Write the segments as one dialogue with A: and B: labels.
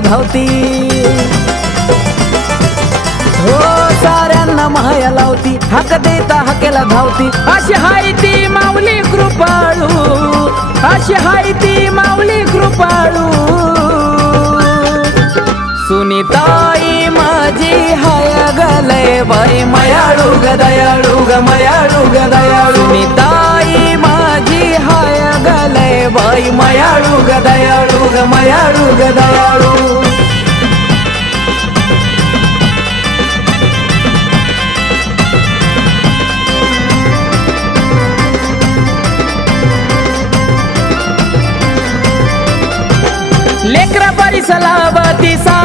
A: भावती हो साऱ्यांना माया लावती. हक देता हकेला धावती. अशी हाय ती माऊली कृपाळू. अशी हाय ती माऊली कृपाळू. सुनीताई माझी हाय गलय बाई मयाळू ग दयाळू ग मयाळू ग दयाळू. सुनीताई माझी हाय गलय बाई मयाळू ग दयाळू ग मयाळू ग दयाळू लेकरा परिसलावती साऱ्यांना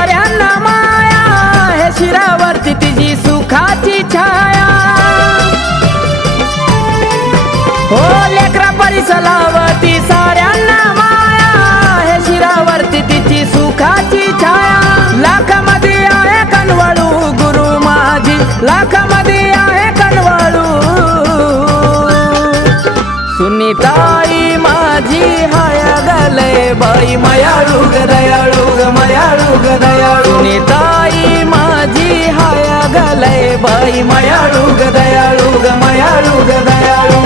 A: सुनीताई माझी हाय गले बाई मयाळू ग दयाळू ग मयाळू ग दयाळू सुनीताई माझी हाय गले बाई मयाळू ग दयाळू ग मयाळू ग दयाळू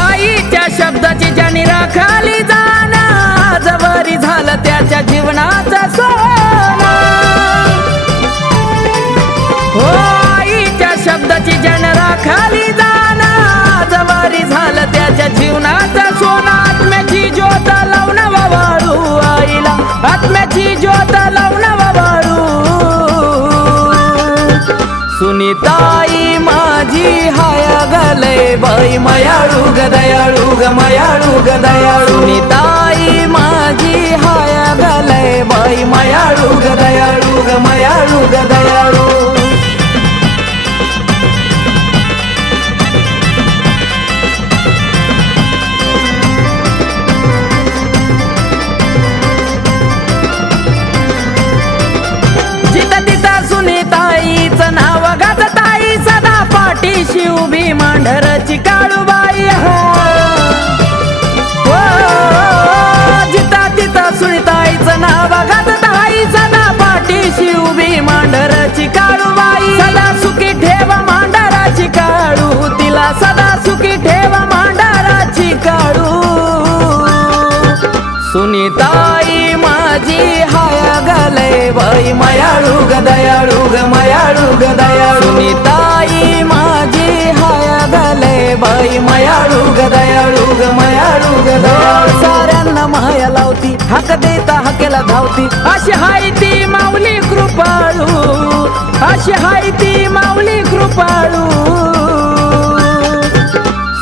A: आईच्या शब्दाची ज्याने राखाली जाना जवरी झालं त्याच्या जीवनाचा सोना. हो आईच्या शब्दाची ज्याने राखाली जाना. जवरी झालं त्याच्या जीवनाचा सोना. आत्म्याची ज्योत लावून वाळू आईला. आत्म्याची ज्योत लावून वाळू सुनीताई माझी हाय गले बाई. मयाळू ग दयाळू ग मयाळू गदया मयाळू ग दयाळू ग मयाळू ग दयाळू जिथं तिथं सुनीताईचं नाव गात ताई सदा पाठीशी उभी मांढरची काळू बाई मयाळू ग दयाळू. ग मयाळू ग दयाळू सुनीताई माझी हाय गले बाई. मयाळू ग दयाळू ग मयाळू ग दयाळू. साऱ्यांना माया लावती हाक देता हाकेला धावती. अशी हाय ती माऊली कृपाळू. अशी हाय ती माऊली कृपाळू.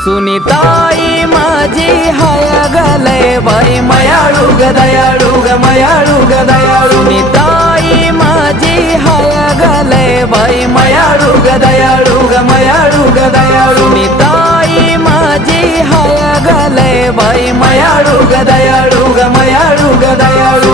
A: सुनीताई माझी हाय गले बाई. मयाळू ग दयाळू ग मयाळू ग दयाळू. सुनीताई माझी हाय गले बाई मयाळू ग दयाळू ग मयाळू ग दयाळू सुनीताई माझी हाय गले बाई मयाळू ग दयाळू ग मयाळू ग दयाळू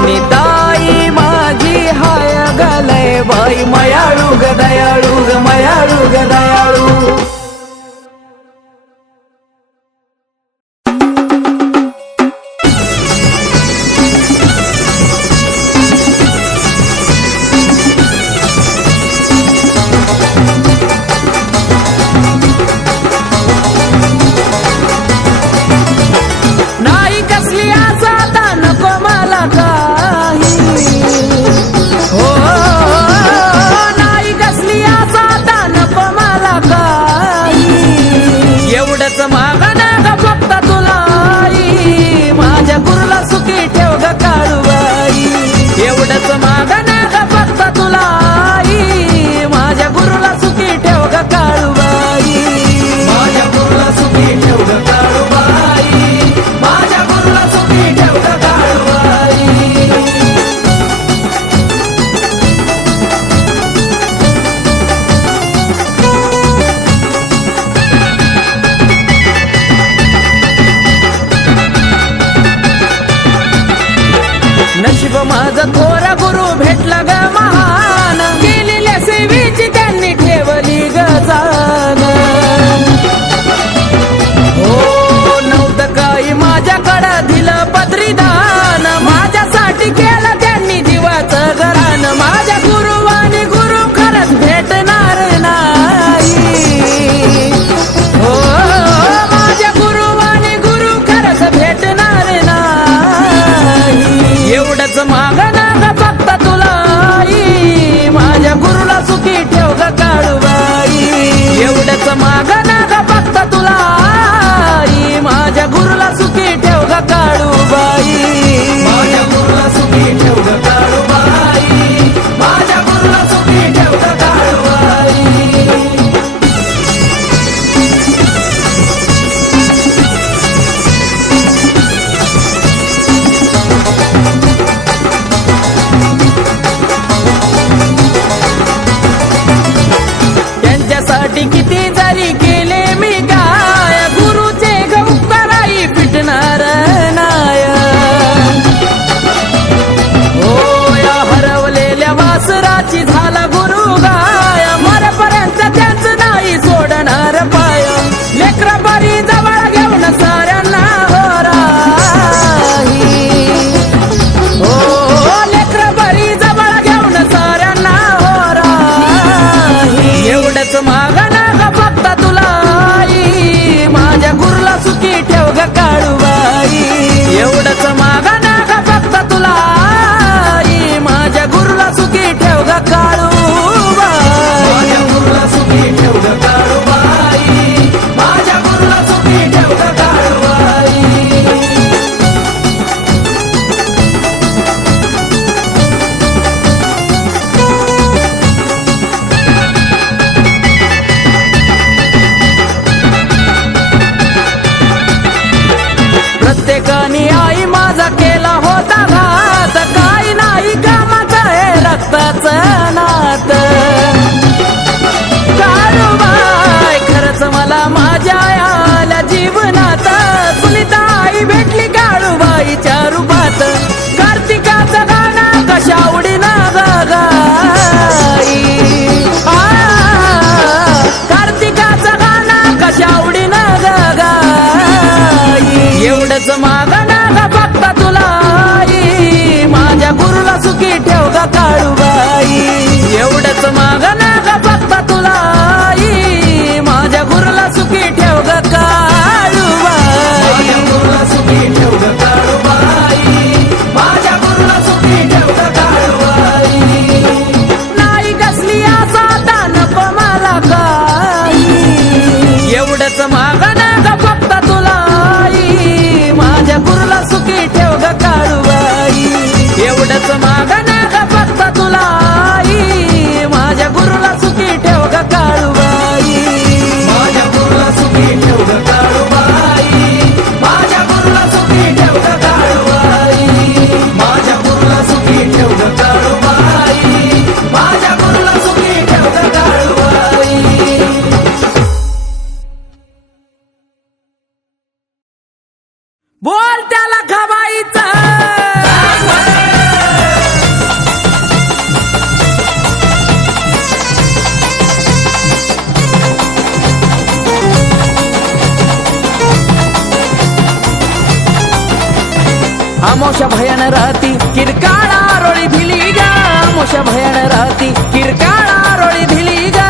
A: That done it आमोशा भयान राहती किरकाळा रोळी भिली ग आमोशा भयान राहती किरकाळा रोळी भिली ग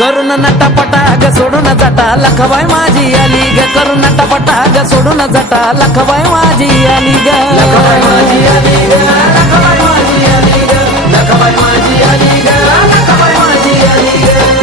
A: करुण नटापटा सोडून जाता लखबाय माझी आली ग करुण नटापटा सोडून जाता लखबाय माझी आली ग लखबाय माझी आली ग लखबाय माझी आली ग लखबाय माझी आली ग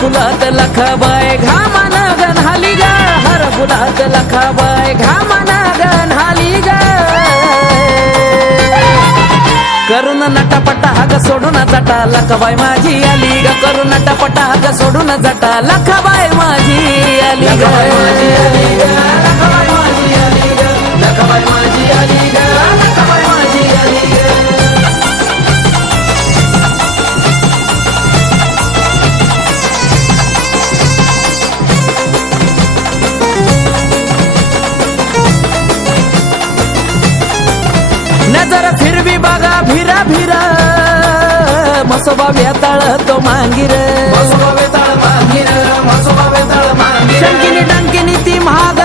A: फुलात लखबाय घामान हाली गा हर फुलात लखबाय घामान गन्हाली ग करून नटपट हग सोडून जटा लखबाय माझी आली ग करून नटपट हग सोडून जटा लखबाय माझी आली ग माझी माझी लखबाय माझी आली ग मसोबा वेताळ तो मांगिर शंकिनी डंकिनी ती महाग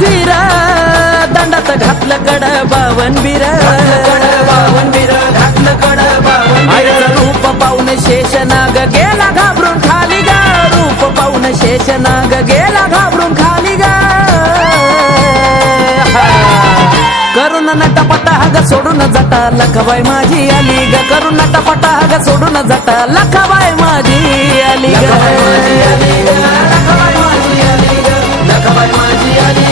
A: फिर दंडात घातलं कड बावन बिर आईचं रूप पाहून शेषनाग गेला घाबरून खाली ग रूप पाहून शेषनाग गेला घाबरून सोडून जाता लखबाई माझी आली ग. करून नटपटा ग सोडून जाता लखबाई माझी आली ग. माझी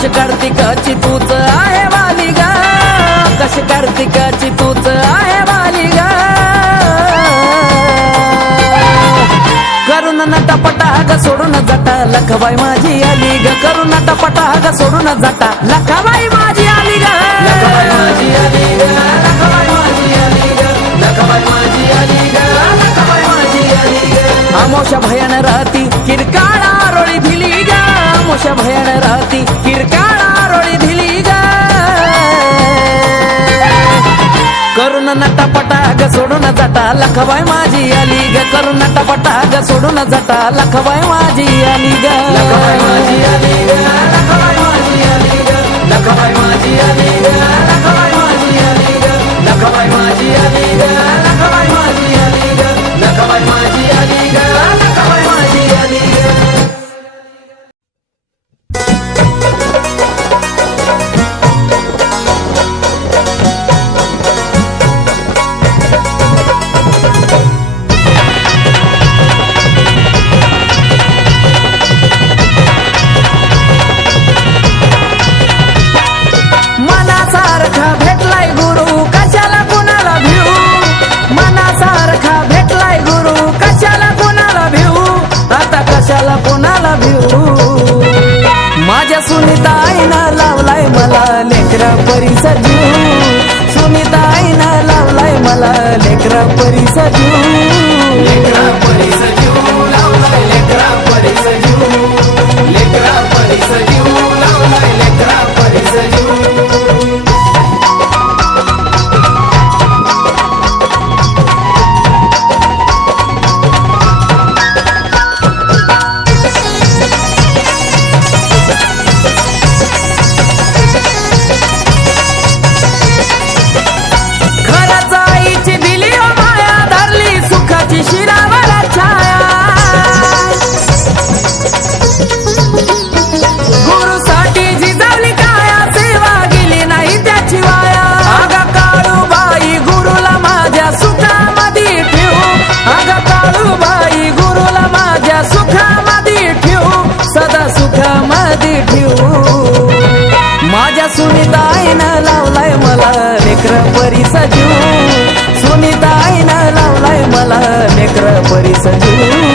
A: आकाश कार्तिकाची तूच आहे वाली कश आकाश कार्तिकाची तूच आहे वाली करून नटापटा पटाग सोडून जाता लखबाई माझी आली ग. करून नटापटा पटाग सोडून जाता लखबाई माझी आली
B: लखबाई माझी आली ग. लखबाई माझी आली ग. लखबाई माझी आली ग. लखबाई माझी आली ग.
A: आमोशा भयान राहती किरकाळा रोळी भिली ग. आमोशा भयान राहती ग सोडून जाता लखबाई माझी आली ग करून नटापटा ग सोडून जाता लखबाई माझी आली
B: लखबाई
A: ग
B: माझी आली ग लखबाई माझी आली ग लखबाई माझी आली ग लखबाई माझी आली ग लखबाई माझी आली ग लखबाई माझी आली ग लखबाई माझी आली ग लखबाई माझी आली ग
A: माझ्या सुनीता आईनं लावलाय मला लेकरा परीस जीव सुनीता आईनं लावलाय मला लेकरा परीस जीव
B: लेकरा परीस जीव लावलाय लेकरा परीस जीव लेकरा परीस जीव लावलाय लेकरा
A: सजू सुनीताईनं